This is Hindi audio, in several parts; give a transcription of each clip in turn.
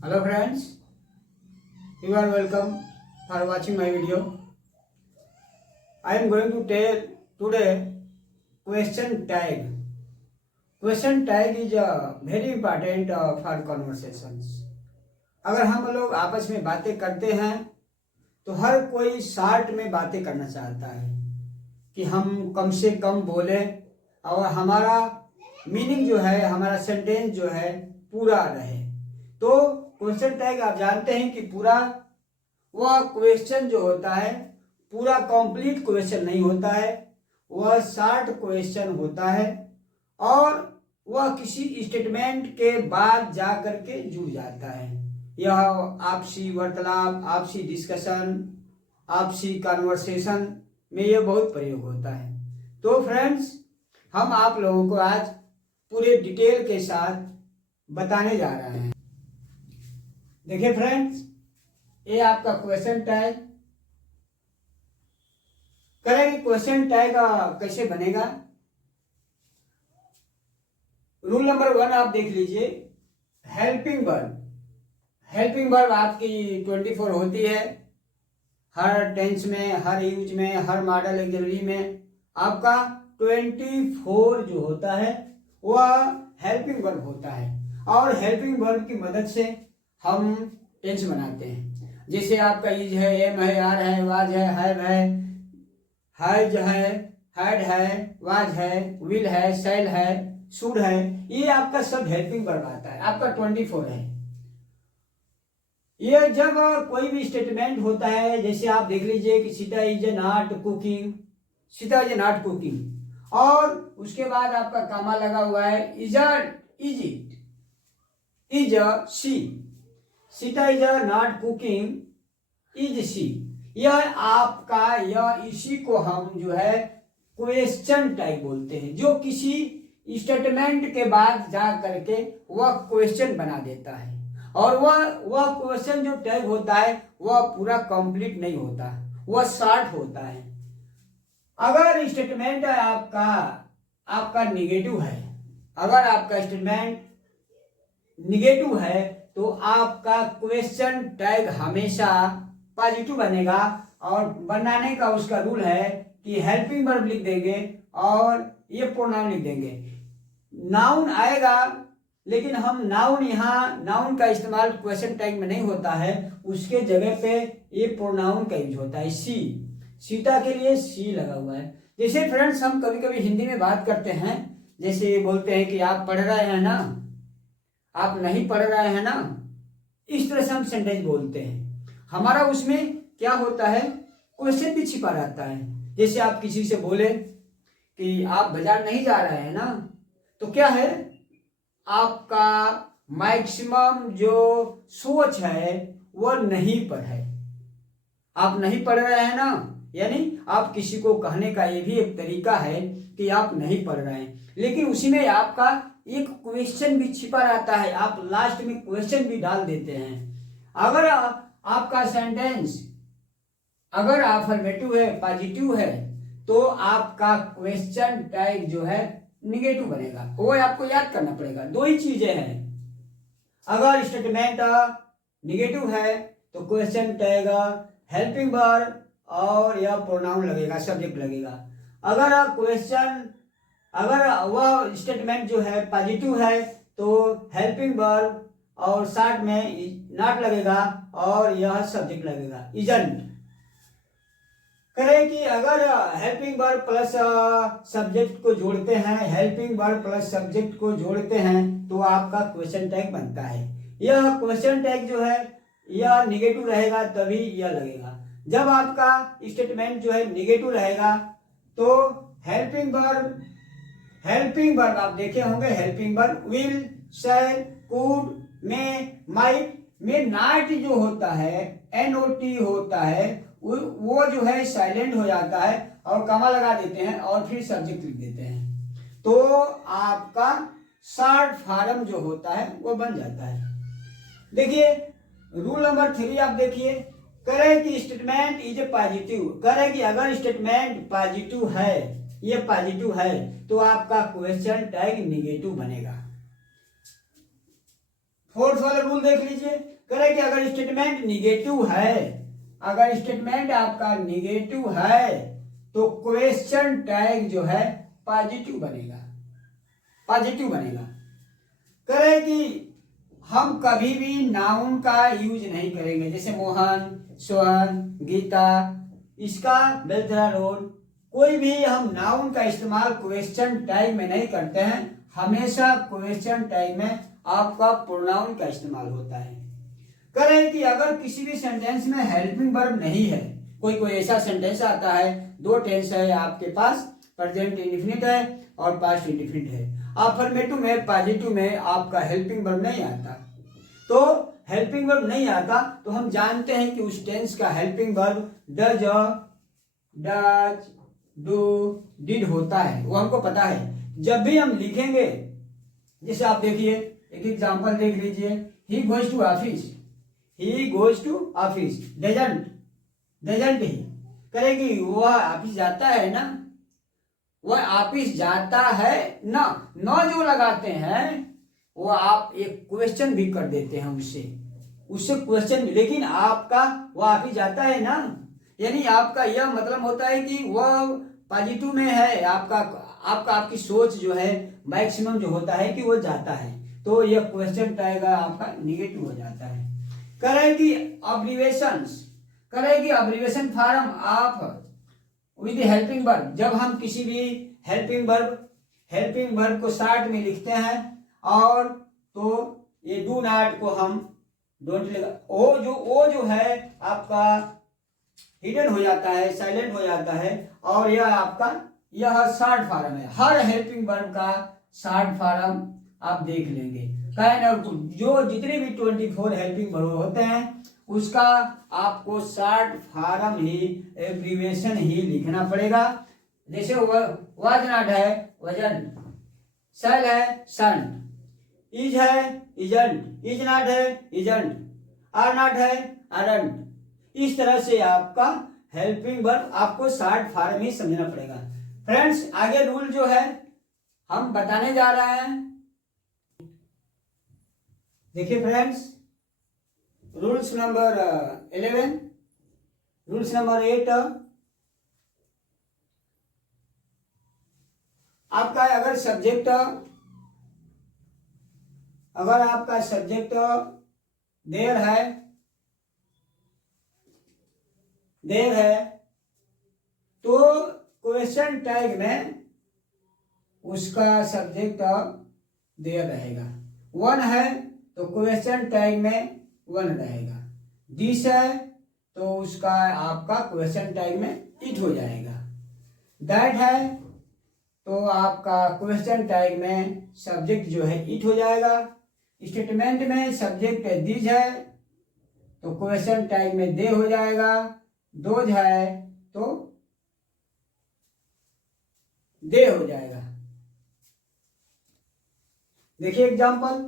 Hello friends, you are welcome for watching my video. I am going to tell today question tag. Question tag is very important for conversations. अगर हम लोग आपस में बातें करते हैं तो हर कोई शॉर्ट में बातें करना चाहता है कि हम कम से कम बोले और हमारा मीनिंग जो है, हमारा सेंटेंस जो है पूरा रहे। तो क्वेश्चन टैग आप जानते हैं कि पूरा वह क्वेश्चन जो होता है पूरा कंप्लीट क्वेश्चन नहीं होता है, वह शॉर्ट क्वेश्चन होता है और वह किसी स्टेटमेंट के बाद जा करके जुड़ जाता है। यह आपसी वार्तालाप, आपसी डिस्कशन, आपसी कन्वर्सेशन में यह बहुत प्रयोग होता है। तो फ्रेंड्स, हम आप लोगों को आज पूरे डिटेल के साथ बताने जा रहे हैं। देखिए फ्रेंड्स, ये आपका क्वेश्चन टैग करेंगे। क्वेश्चन टैग कैसे बनेगा? रूल नंबर 1 आप देख लीजिए। Helping verb. हेल्पिंग वर्ब आपकी 24 होती है। हर टेंस में, हर यूज में, हर मॉडल एक्सिलरी में आपका 24 जो होता है वह हेल्पिंग वर्ब होता है। और हेल्पिंग वर्ब की मदद से हम टेंस बनाते हैं। जैसे आपका इज है, एम है, आर है, वाज है, हैव है, हैज है, हैड है, वाज है, विल है, शैल है, शुड है, ये आपका सब हेल्पिंग वर्ब आता है। आपका 24 है। ये जब कोई भी स्टेटमेंट होता है, जैसे आप देख लीजिए कि Sita is not cooking, Sita is not cooking, और उसके बाद आपका कामा लगा हुआ है, is it, is she, Sita is not cooking, is she. यह आपका, यह इसी को हम जो है क्वेश्चन टाइप बोलते हैं, जो किसी स्टेटमेंट के बाद जा करके वह क्वेश्चन बना देता है। और वह क्वेश्चन जो टैग होता है वह पूरा कंप्लीट नहीं होता, वह शॉर्ट होता है। अगर स्टेटमेंट आपका निगेटिव है, अगर आपका स्टेटमेंट निगेटिव है तो आपका क्वेश्चन टैग हमेशा पॉजिटिव बनेगा। और बनाने का उसका रूल है कि हेल्पिंग वर्ब लिख देंगे और ये प्रोनाउन लिख देंगे। नाउन आएगा, लेकिन हम नाउन, यहाँ नाउन का इस्तेमाल क्वेश्चन टैग में नहीं होता है, उसके जगह पे ये प्रोनाउन का यूज होता है। सी, सीता के लिए सी लगा हुआ है। जैसे फ्रेंड्स, हम कभी कभी हिंदी में बात करते हैं, जैसे बोलते हैं कि आप पढ़ रहे हैं ना, आप नहीं पढ़ रहे हैं ना, इस तरह से हम सेंटेंस बोलते हैं। हमारा उसमें क्या होता है, क्वेश्चन भी छिपा रहता है। जैसे आप किसी से बोले कि आप बाजार नहीं जा रहे हैं ना, तो क्या है, आपका मैक्सिमम जो सोच है वह नहीं पर है। आप नहीं पढ़ रहे हैं ना, यानी आप किसी को कहने का ये भी एक तरीका है कि आप नहीं पढ़ रहे हैं, लेकिन उसी में आपका एक क्वेश्चन भी छिपा रहता है। आप लास्ट में क्वेश्चन भी डाल देते हैं। अगर आपका सेंटेंस अगर अफर्मेटिव है, पॉजिटिव है, तो आपका क्वेश्चन टैग जो है निगेटिव बनेगा। वो आपको याद करना पड़ेगा। दो ही चीजें हैं। अगर स्टेटमेंट निगेटिव है तो क्वेश्चन टैग हेल्पिंग वर्ब और या प्रोनाउन लगेगा, सब्जेक्ट लगेगा। अगर वह स्टेटमेंट जो है पॉजिटिव है तो हेल्पिंग वर्ब और शॉर्ट में नॉट लगेगा और यह सब्जेक्ट लगेगा, इजंट। करें कि अगर हेल्पिंग वर्ब प्लस सब्जेक्ट को जोड़ते हैं, हेल्पिंग वर्ब प्लस सब्जेक्ट को जोड़ते हैं तो आपका क्वेश्चन टैग बनता है। यह क्वेश्चन टैग जो है यह निगेटिव रहेगा तभी यह लगेगा। जब आपका स्टेटमेंट जो है निगेटिव रहेगा तो हेल्पिंग वर्ब आप देखे होंगे, helping verb will, shall, could, may, might में नॉट जो होता है, NOT होता है, वो जो है साइलेंट हो जाता है और कमा लगा देते हैं और फिर सब्जेक्ट लिख देते हैं, तो आपका शॉर्ट फॉर्म जो होता है वो बन जाता है। देखिए रूल नंबर 3 आप देखिए। करें कि स्टेटमेंट इज पॉजिटिव। करें कि अगर स्टेटमेंट पॉजिटिव है, ये पॉजिटिव है, तो आपका क्वेश्चन टैग निगेटिव बनेगा। फोर्थ वाला रूल देख लीजिए, कह रहे कि अगर स्टेटमेंट निगेटिव है, अगर स्टेटमेंट आपका निगेटिव है तो क्वेश्चन टैग जो है पॉजिटिव बनेगा, पॉजिटिव बनेगा। कह रहे कि हम कभी भी नाउन का यूज नहीं करेंगे, जैसे मोहन, सोहन, गीता, इसका बेलथरा रोड, कोई भी हम नाउन का इस्तेमाल क्वेश्चन टैग में नहीं करते हैं। हमेशा क्वेश्चन टैग में आपका प्रोनाउन का इस्तेमाल होता है। कह रहे हैं कि अगर किसी भी सेंटेंस में हेल्पिंग वर्ब नहीं है, कोई कोई ऐसा सेंटेंस आता है, दो टेंस है आपके पास, प्रेजेंट इंडेफिनिट है और पास्ट इंडेफिनिट है, अफर्मेटिव में पॉजिटिव में आपका हेल्पिंग वर्ब नहीं आता, तो हेल्पिंग वर्ब नहीं आता तो हम जानते हैं कि उस टेंस का helping verb does, does, do, did होता है, वो हमको पता है। जब भी हम लिखेंगे, जैसे आप देखिए एक एग्जांपल देख लीजिए, he goes to office, he goes to office, doesn't, doesn't he करेगी, वह ऑफिस जाता है ना, वह ऑफिस जाता है ना, न जो लगाते हैं वो आप एक क्वेश्चन भी कर देते हैं उससे, उससे क्वेश्चन, लेकिन आपका वह ऑफिस जाता है ना, यानी आपका यह मतलब होता है कि वह पॉजिटिव में है, आपकी सोच जो है मैक्सिमम जो होता है कि वो जाता है, तो यह क्वेश्चन टैग आपका निगेटिव हो जाता है। कह रहे कि अब्रिवेशंस, कह रहे कि अब्रिवेशन फॉर्म आप विद हेल्पिंग वर्ब, जब हम किसी भी हेल्पिंग वर्ब को शॉर्ट में लिखते हैं और तो ये डू नॉट को हम डोंट लगा, ओ जो है आपका हिडन हो जाता है, साइलेंट हो जाता है, और यह आपका यह शॉर्ट फॉर्म है। हर हेल्पिंग वर्ब का शॉर्ट फॉर्म आप देख लेंगे, कैन और जो जितने भी 24 हेल्पिंग वर्ब होते हैं उसका आपको शॉर्ट फॉर्म ही, एब्रीविएशन ही लिखना पड़ेगा। जैसे वाज नॉट है वजन, सल है सन, इज है इजंट, इज नॉट है इजंट, आर नॉट है आरंट, इस तरह से आपका हेल्पिंग वर्ब आपको शॉर्ट फॉर्म ही समझना पड़ेगा। फ्रेंड्स आगे रूल जो है हम बताने जा रहे हैं, देखिए friends, rules number 11, rules number 8, आपका अगर आपका सब्जेक्ट देयर है तो क्वेश्चन टैग में उसका सब्जेक्ट देयर रहेगा। वन है तो क्वेश्चन टैग में वन रहेगा। दिस है तो उसका आपका क्वेश्चन टैग में इट हो जाएगा। दैट है तो आपका क्वेश्चन टैग में सब्जेक्ट जो है इट हो जाएगा। स्टेटमेंट में सब्जेक्ट दिस है तो क्वेश्चन टैग में दे हो जाएगा। दोज है तो दे हो जाएगा। देखिए एग्जांपल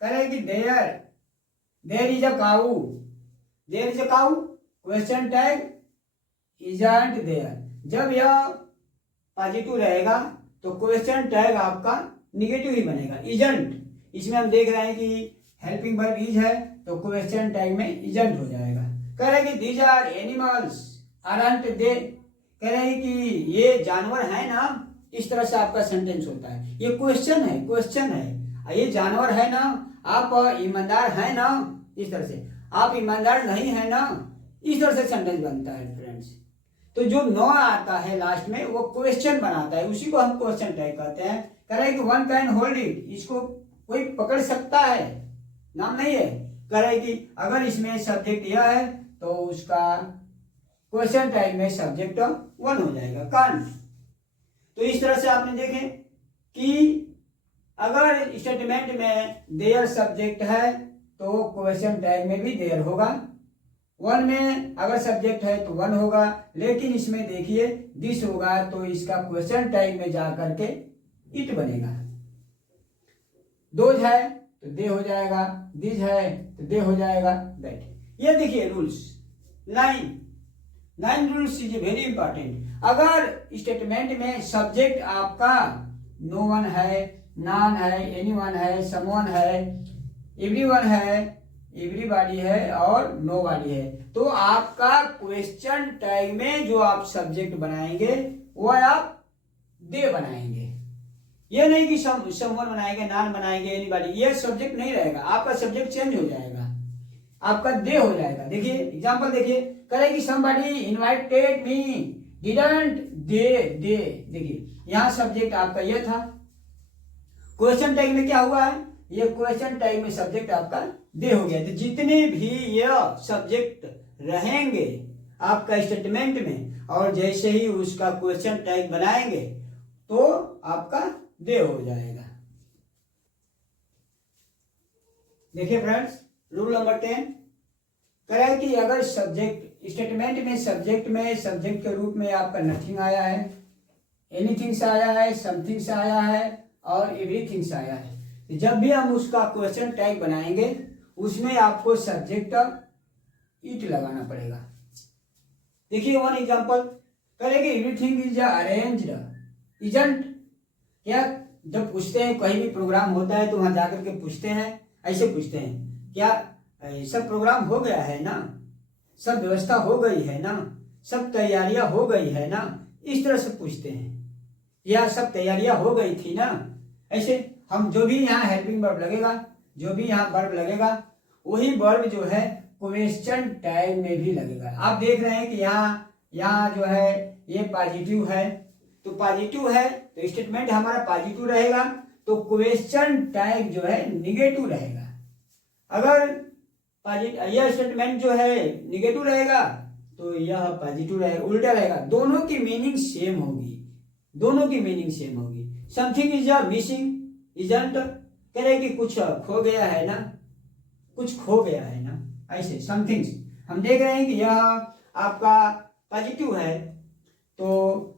करें कि there is a cow, there is a cow, question tag isn't there. जब यह पॉजिटिव रहेगा तो क्वेश्चन टैग आपका निगेटिव ही बनेगा, इजंट। इसमें हम देख रहे हैं कि हेल्पिंग वर्ब इज है तो क्वेश्चन टैग में इजंट हो जाएगा। कह रहे हैं कि दीज आर एनिमल्स आरंट दे, कह रहे हैं कि ये जानवर है ना, इस तरह से आपका सेंटेंस होता है। ये क्वेश्चन है, ये जानवर है ना, आप ईमानदार है ना, इस तरह से आप ईमानदार नहीं है ना, इस तरह से सेंटेंस बनता है फ्रेंड्स। तो जो नो आता है लास्ट में वो क्वेश्चन बनाता है, उसी को हम क्वेश्चन टैग कहते हैं। कह रहे हैं कि वन कैन होल्ड इट, इसको कोई पकड़ सकता है, नाम नहीं है। कह रहे हैं कि अगर इसमें सब्जेक्ट यह है तो उसका क्वेश्चन टैग में सब्जेक्ट वन हो जाएगा, कांट। तो इस तरह से आपने देखे कि अगर स्टेटमेंट में देयर सब्जेक्ट है तो क्वेश्चन टैग में भी देयर होगा। वन में अगर सब्जेक्ट है तो वन होगा, लेकिन इसमें देखिए दिस होगा तो इसका क्वेश्चन टैग में जा करके इट बनेगा। दोज है तो दे हो जाएगा, दिस है तो दे हो जाएगा, दैट। ये देखिए rules 9 rules is very important. अगर स्टेटमेंट में सब्जेक्ट आपका नो वन है, नॉन है, एनी वन है, समवन है, एवरीवन है, एवरीबॉडी है और नोबॉडी है। तो आपका क्वेश्चन टैग में जो आप सब्जेक्ट बनाएंगे वह आप दे बनाएंगे। ये नहीं कि समवन बनाएंगे, नान बनाएंगे, एनीबॉडी, ये सब्जेक्ट नहीं रहेगा, आपका सब्जेक्ट चेंज हो जाएगा, आपका दे हो जाएगा। देखिए एग्जांपल देखिए, करेगी somebody invited me, didn't they, देखिए यहाँ सब्जेक्ट आपका ये था। क्वेश्चन टैग में क्या हुआ है, ये क्वेश्चन टैग में सब्जेक्ट आपका दे हो गया। तो जितने भी ये सब्जेक्ट रहेंगे आपका स्टेटमेंट में और जैसे ही उसका क्वेश्चन टैग बनाएंगे तो आपका दे हो जाएगा। देखिए फ्रेंड्स, रूल नंबर 10 करें कि अगर सब्जेक्ट स्टेटमेंट में सब्जेक्ट के रूप में आपका नथिंग आया है, एनीथिंग से आया है, समथिंग से आया है और एवरीथिंग से आया है, तो जब भी हम उसका क्वेश्चन टैग बनाएंगे उसमें आपको सब्जेक्ट इट लगाना पड़ेगा। देखिए वन एग्जांपल करेंगे, एवरीथिंग इज अरेंज्ड इजंट। क्या जब पूछते हैं कहीं भी प्रोग्राम होता है तो वहां जाकर के पूछते हैं, ऐसे पूछते हैं क्या सब प्रोग्राम हो गया है ना, सब व्यवस्था हो गई है ना, सब तैयारियां हो गई है ना, इस तरह से पूछते हैं, या सब तैयारियां हो गई थी ना। ऐसे हम जो भी यहाँ हेल्पिंग वर्ब लगेगा, जो भी यहाँ वर्ब लगेगा वही वर्ब जो है क्वेश्चन टैग में भी लगेगा। आप देख रहे हैं कि यहाँ जो है ये पॉजिटिव है, तो पॉजिटिव है तो स्टेटमेंट हमारा पॉजिटिव रहेगा, तो क्वेश्चन टैग जो है निगेटिव रहेगा। अगर यह स्टेटमेंट जो है निगेटिव रहेगा तो यह पॉजिटिव रहेगा, उल्टा रहेगा, दोनों की मीनिंग सेम होगी, दोनों की मीनिंग सेम होगी। समथिंग इज मिसिंग इजंट, कह रहे कि कुछ खो गया है ना, कुछ खो गया है ना, ऐसे समथिंग। हम देख रहे हैं कि यह आपका पॉजिटिव है तो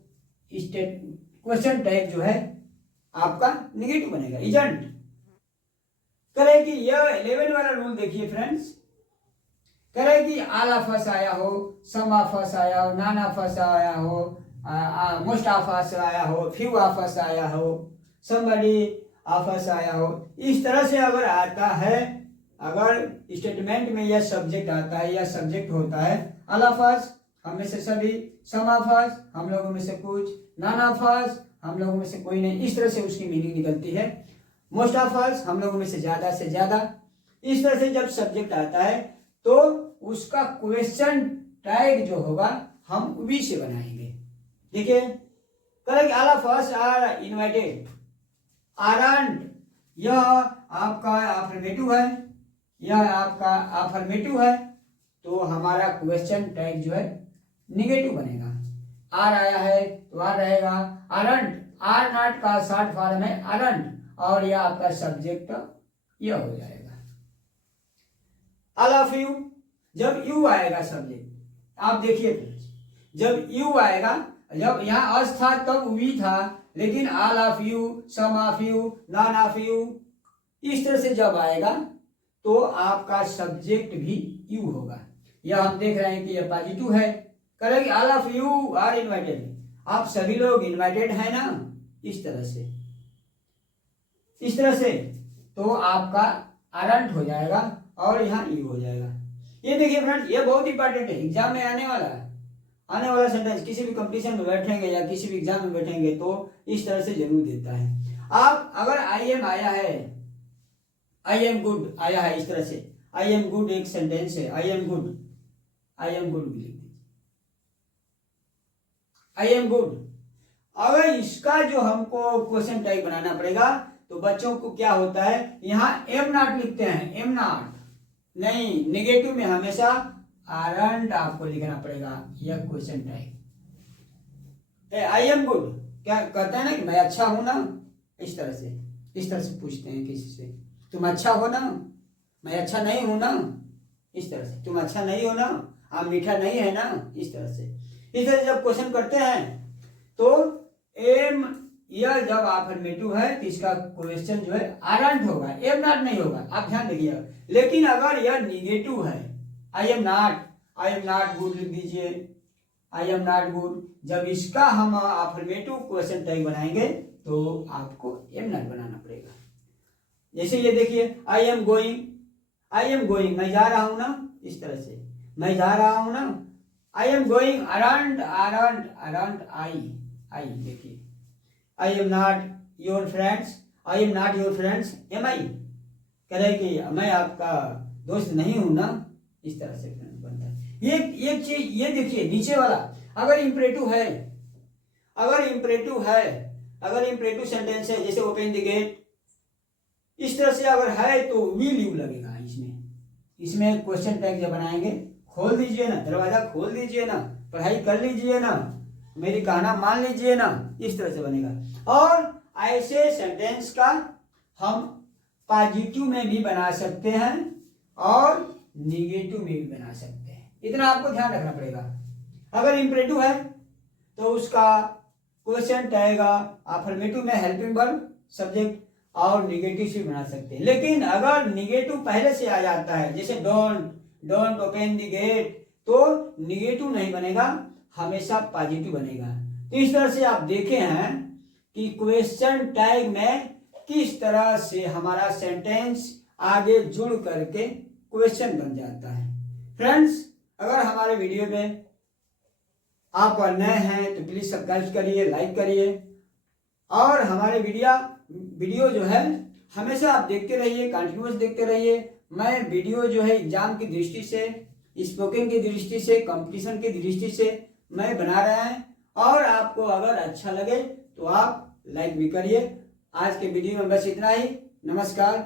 क्वेश्चन टैग जो है आपका निगेटिव बनेगा, इजंट। करे कि यह 11 वाला रूल देखिए फ्रेंड्स, करे कि ऑल ऑफ अस आया हो, सम ऑफ अस आया हो, नॉन ऑफ अस आया हो, मोस्ट ऑफ अस आया हो, फ्यू ऑफ अस आया हो, समबडी ऑफ अस आया हो, इस तरह से अगर आता है, अगर स्टेटमेंट में यह सब्जेक्ट आता है, यह सब्जेक्ट होता है, ऑल ऑफ अस हम में से सभी, सम ऑफ अस हम लोगों में से कुछ, नॉन ऑफ अस हम लोगों में से कोई नहीं, इस तरह से उसकी मीनिंग निकलती है। मोस्ट ऑफ अस हम लोगों में से ज्यादा, इस तरह से जब सब्जेक्ट आता है तो उसका क्वेश्चन टैग जो होगा हम वी से बनाएंगे। देखिए करेंगे all of us are invited, aren't, यह आपका अफर्मेटिव है, यह आपका अफर्मेटिव है, तो हमारा क्वेश्चन टैग जो है निगेटिव बनेगा। आर आया है तो आर रहेगा, आरंट, आर नॉट का शॉर्ट फॉर्म है आरंट, और यह आपका सब्जेक्ट यह हो जाएगा। ऑल ऑफ यू, जब यू आएगा सब्जेक्ट, आप देखिए जब यू आएगा, जब यहाँ अस था तब वी था, लेकिन all of you, some of you, none of you, इस तरह से जब आएगा तो आपका सब्जेक्ट भी यू होगा। यह हम देख रहे हैं कि यह पॉजिटिव है, करेंगे all of you are invited, आप सभी लोग इनवाइटेड है ना, इस तरह से, इस तरह से तो आपका आरंट हो जाएगा और यहाँ यू हो जाएगा। ये देखिए फ्रेंड्स, ये बहुत इंपॉर्टेंट है, एग्जाम में आने वाला सेंटेंस, किसी भी कंपटीशन में बैठेंगे या किसी भी एग्जाम में बैठेंगे तो इस तरह से जरूर देता है। आप अगर आई एम आया है, आई एम गुड आया है, इस तरह से आई एम गुड एक सेंटेंस है, I am good, I am good भी लिख दीजिए, आई एम गुड। अगर इसका जो हमको क्वेश्चन टैग बनाना पड़ेगा तो बच्चों को क्या होता है, यहाँ एम नॉट लिखते हैं, एम नॉट नहीं, नेगेटिव में हमेशा आरंट आपको लिखना पड़ेगा, यह question tag. I am good क्या कहते हैं ना कि मैं अच्छा हूं ना, इस तरह से पूछते हैं किसी से, तुम अच्छा हो ना, मैं अच्छा नहीं हूं ना, इस तरह से, तुम अच्छा नहीं हो ना, आप मीठा नहीं है ना, इस तरह से जब क्वेश्चन करते हैं तो एम, यह जब अफर्मेटिव है तो इसका क्वेश्चन जो है आरंट होगा, एम नॉट नहीं होगा, आप ध्यान देखिए। लेकिन अगर यह निगेटिव है, आई एम नॉट गुड लिख दीजिए, आई एम नॉट गुड, जब इसका हम अफर्मेटिव क्वेश्चन टैग बनाएंगे तो आपको एम नॉट बनाना पड़ेगा। जैसे ये देखिए, आई एम गोइंग, मैं जा रहा हूं ना, इस तरह से मैं जा रहा हूं ना, I am going around I, देखिए, I am not your friends, am I, कह रहे कि मैं आपका दोस्त नहीं हूं ना, इस तरह से बनता है। एक चीज ये देखिए नीचे वाला, अगर इंपरेटिव सेंटेंस है, जैसे ओपन द गेट, इस तरह से अगर है तो विल यू लगेगा। इसमें क्वेश्चन टैग जब बनाएंगे, खोल दीजिए ना, दरवाजा खोल दीजिए ना, पढ़ाई कर लीजिए ना, मेरी कहना मान लीजिए ना, इस तरह से बनेगा। और ऐसे सेंटेंस का हम पॉजिटिव में भी बना सकते हैं और निगेटिव में भी बना सकते हैं, इतना आपको ध्यान रखना पड़ेगा। अगर इंपरेटिव है तो उसका क्वेश्चन टैग अफर्मेटिव में हेल्पिंग वर्ब, सब्जेक्ट और निगेटिव से बना सकते हैं। लेकिन अगर निगेटिव पहले से आ जाता है, जैसे डोंट ओपन द गेट, तो निगेटिव नहीं बनेगा, हमेशा पॉजिटिव बनेगा। तो इस तरह से आप देखे हैं कि क्वेश्चन टैग में किस तरह से हमारा सेंटेंस आगे जुड़ करके क्वेश्चन बन जाता है। फ्रेंड्स, अगर हमारे वीडियो में आप नए हैं तो प्लीज सब्सक्राइब करिए, लाइक करिए, और हमारे वीडियो जो है हमेशा आप देखते रहिए, कंटिन्यूअस देखते रहिए। मैं वीडियो जो है एग्जाम की दृष्टि से, स्पोकन की दृष्टि से, कंपटीशन की दृष्टि से मैं बना रहा है, और आपको अगर अच्छा लगे तो आप लाइक भी करिए। आज के वीडियो में बस इतना ही। नमस्कार।